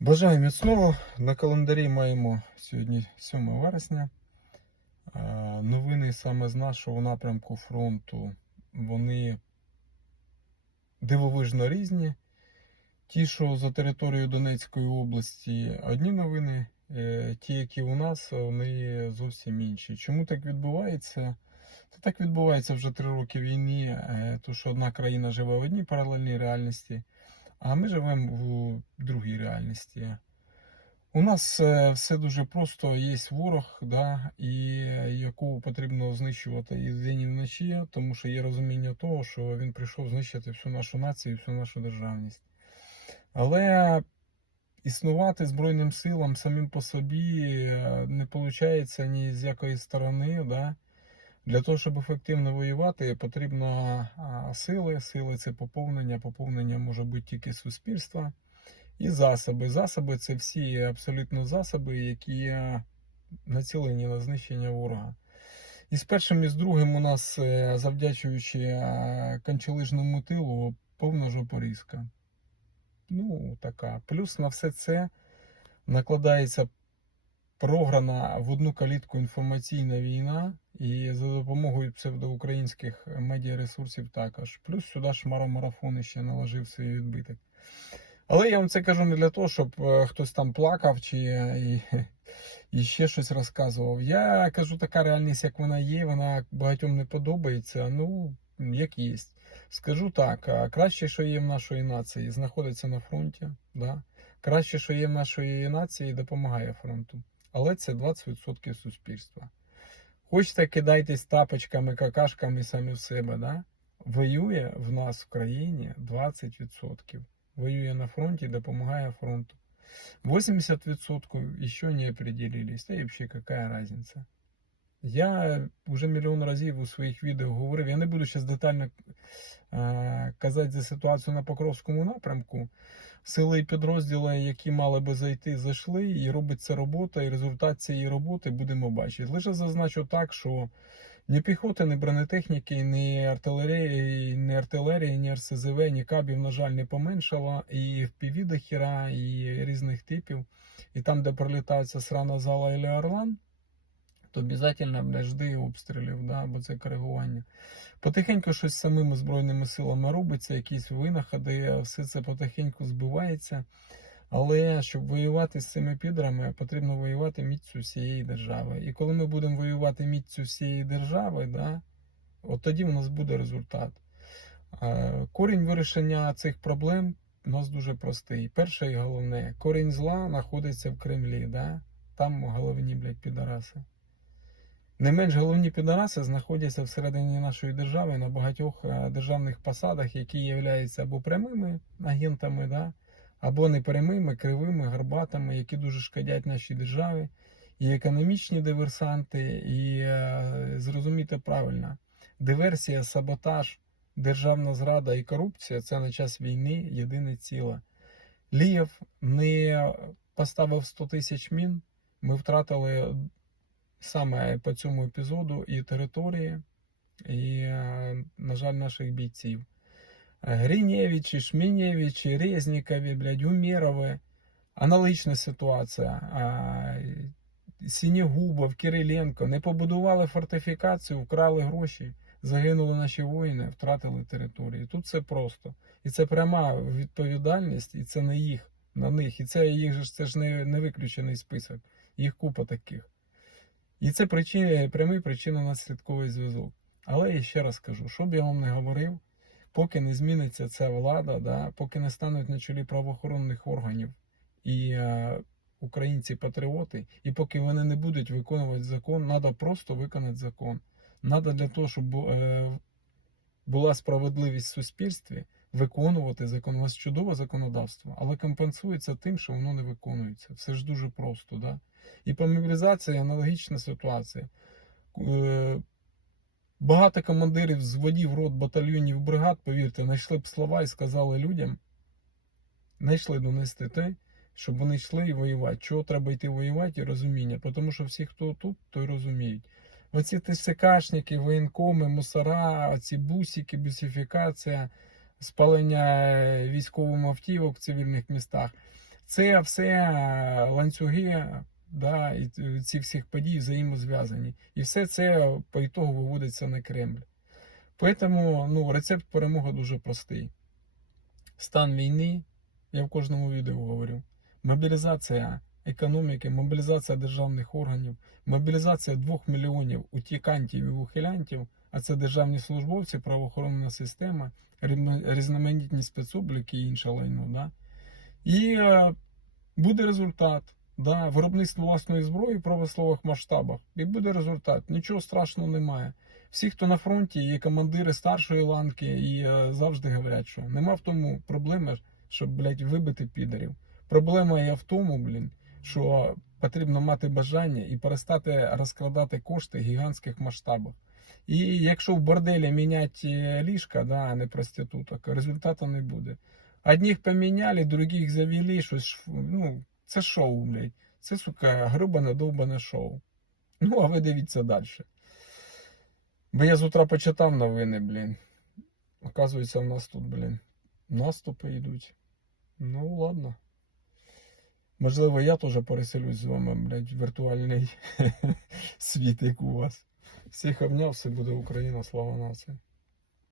Бажаю міцного. На календарі маємо сьогодні 7 вересня. Новини саме з нашого напрямку фронту, вони дивовижно різні. Ті, що за територією Донецької області, одні новини, е, ті, які у нас, вони зовсім інші. Чому так відбувається? Це так відбувається вже три роки війни, е, то що одна країна живе в одній паралельній реальності, а ми живемо в другій реальності. У нас е, все дуже просто, є ворог, да, і якого потрібно знищувати і вдень, і вночі, тому що є розуміння того, що він прийшов знищити всю нашу націю, всю нашу державність. Але існувати Збройним силам самим по собі е, не виходить ні з якої сторони. Да. Для того, щоб ефективно воювати, потрібно сили. Сили це поповнення. Поповнення може бути тільки суспільства. І засоби. Засоби це всі абсолютно засоби, які націлені на знищення ворога. І з першим і з другим у нас, е, завдячуючи е, канчелижному тилу, повна жопорізка. Ну, така. Плюс на все це накладається програна в одну калітку інформаційна війна, і за допомогою псевдоукраїнських медіаресурсів також. Плюс сюди ж марафон ще наложив свій відбиток. Але я вам це кажу не для того, щоб е, хтось там плакав чи е, і, і ще щось розказував. Я кажу, така реальність, як вона є, вона багатьом не подобається. Ну, як є. Скажу так, краще, що є в нашої нації, знаходиться на фронті. Да? Краще, що є в нашої нації, допомагає фронту. Але це 20% суспільства. Хочете, кидайтесь тапочками, какашками самі в себе, да? Воює в нас в країні 20%. Воює на фронті, допомагає фронту. 80% еще не определились. Да и вообще какая разница? Я вже мільйон разів у своїх відео говорив, я не буду зараз детально е, казати за ситуацію на Покровському напрямку. Сили і підрозділи, які мали би зайти, зайшли, і робиться робота, і результат цієї роботи будемо бачити. Лише зазначу так, що ні піхоти, ні бронетехніки, ні артилерії, ні артилерії, ні РСЗВ, ні кабів, на жаль, не поменшало. І в піві хіра, і різних типів. І там, де пролітається срана зала і Орлан, то обов'язково жди обстрілів, да, бо це коригування. Потихеньку щось самими Збройними силами робиться, якісь винаходи, все це потихеньку збивається. Але щоб воювати з цими підрами, потрібно воювати міцю всієї держави. І коли ми будемо воювати міцю всієї держави, да, от тоді в нас буде результат. Корінь вирішення цих проблем у нас дуже простий. Перше і головне, корінь зла знаходиться в Кремлі. Да? Там головні, блядь, підараси. Не менш головні підараси знаходяться всередині нашої держави на багатьох е, державних посадах, які являються або прямими агентами, да? або непрямими, кривими, гарбатами, які дуже шкодять нашій державі, і економічні диверсанти, і е, зрозумійте правильно, диверсія, саботаж, державна зрада і корупція це на час війни єдине ціле. Лієв не поставив 100 тисяч мін. Ми втратили саме по цьому епізоду і території, і, е, на жаль, наших бійців. Гринєвичі, Шмінєвичі, Резнікові, блядь, Умєрови. Аналогічна ситуація. А, Сінігубов, Кириленко не побудували фортифікацію, вкрали гроші, загинули наші воїни, втратили території. Тут все просто. І це пряма відповідальність, і це не їх, на них. І це їх це ж не, не виключений список. Їх купа таких. І це причина, прямий причинно-наслідковий зв'язок. Але я ще раз кажу, що б я вам не говорив, поки не зміниться ця влада, да, поки не стануть на чолі правоохоронних органів і е, українці-патріоти, і поки вони не будуть виконувати закон, треба просто виконати закон. Треба для того, щоб е, була справедливість в суспільстві, виконувати закон. У вас чудове законодавство, але компенсується тим, що воно не виконується. Все ж дуже просто. Да? І по мобілізації аналогічна ситуація. Е, Багато командирів з водів рот батальйонів бригад, повірте, знайшли б слова і сказали людям, знайшли донести те, щоб вони йшли і воювати. Чого треба йти воювати і розуміння. Тому що всі, хто тут, то й розуміють. Оці ТСКшники, воєнкоми, мусора, оці бусики, бусифікація, спалення військовим автівок в цивільних містах. Це все ланцюги, да, і ці всіх подій взаємозв'язані. І все це по ітогу виводиться на Кремль. Тому ну, рецепт перемоги дуже простий. Стан війни, я в кожному відео говорю, мобілізація економіки, мобілізація державних органів, мобілізація двох мільйонів утікантів і ухилянтів, а це державні службовці, правоохоронна система, різноманітні спецобліки і інше лайно. Да? І е, буде результат. Да, виробництво власної зброї в промислових масштабах. І буде результат. Нічого страшного немає. Всі, хто на фронті, є командири старшої ланки, і е, завжди говорять, що нема в тому проблеми, щоб, блядь, вибити підарів. Проблема є в тому, блін, що потрібно мати бажання і перестати розкрадати кошти гігантських масштабах. І якщо в борделі міняти ліжка, да, а не проституток, результату не буде. Одних поміняли, других завели, щось, ну, це шоу, блядь. Це, сука, грубо надовбане шоу. Ну, а ви дивіться далі. Бо я з утра почитав новини, блін. Оказується, в нас тут, блін, наступи йдуть. Ну, ладно. Можливо, я теж переселюсь з вами, блядь, в віртуальний світ, як у вас. Всіх обняв, все буде Україна, слава нації.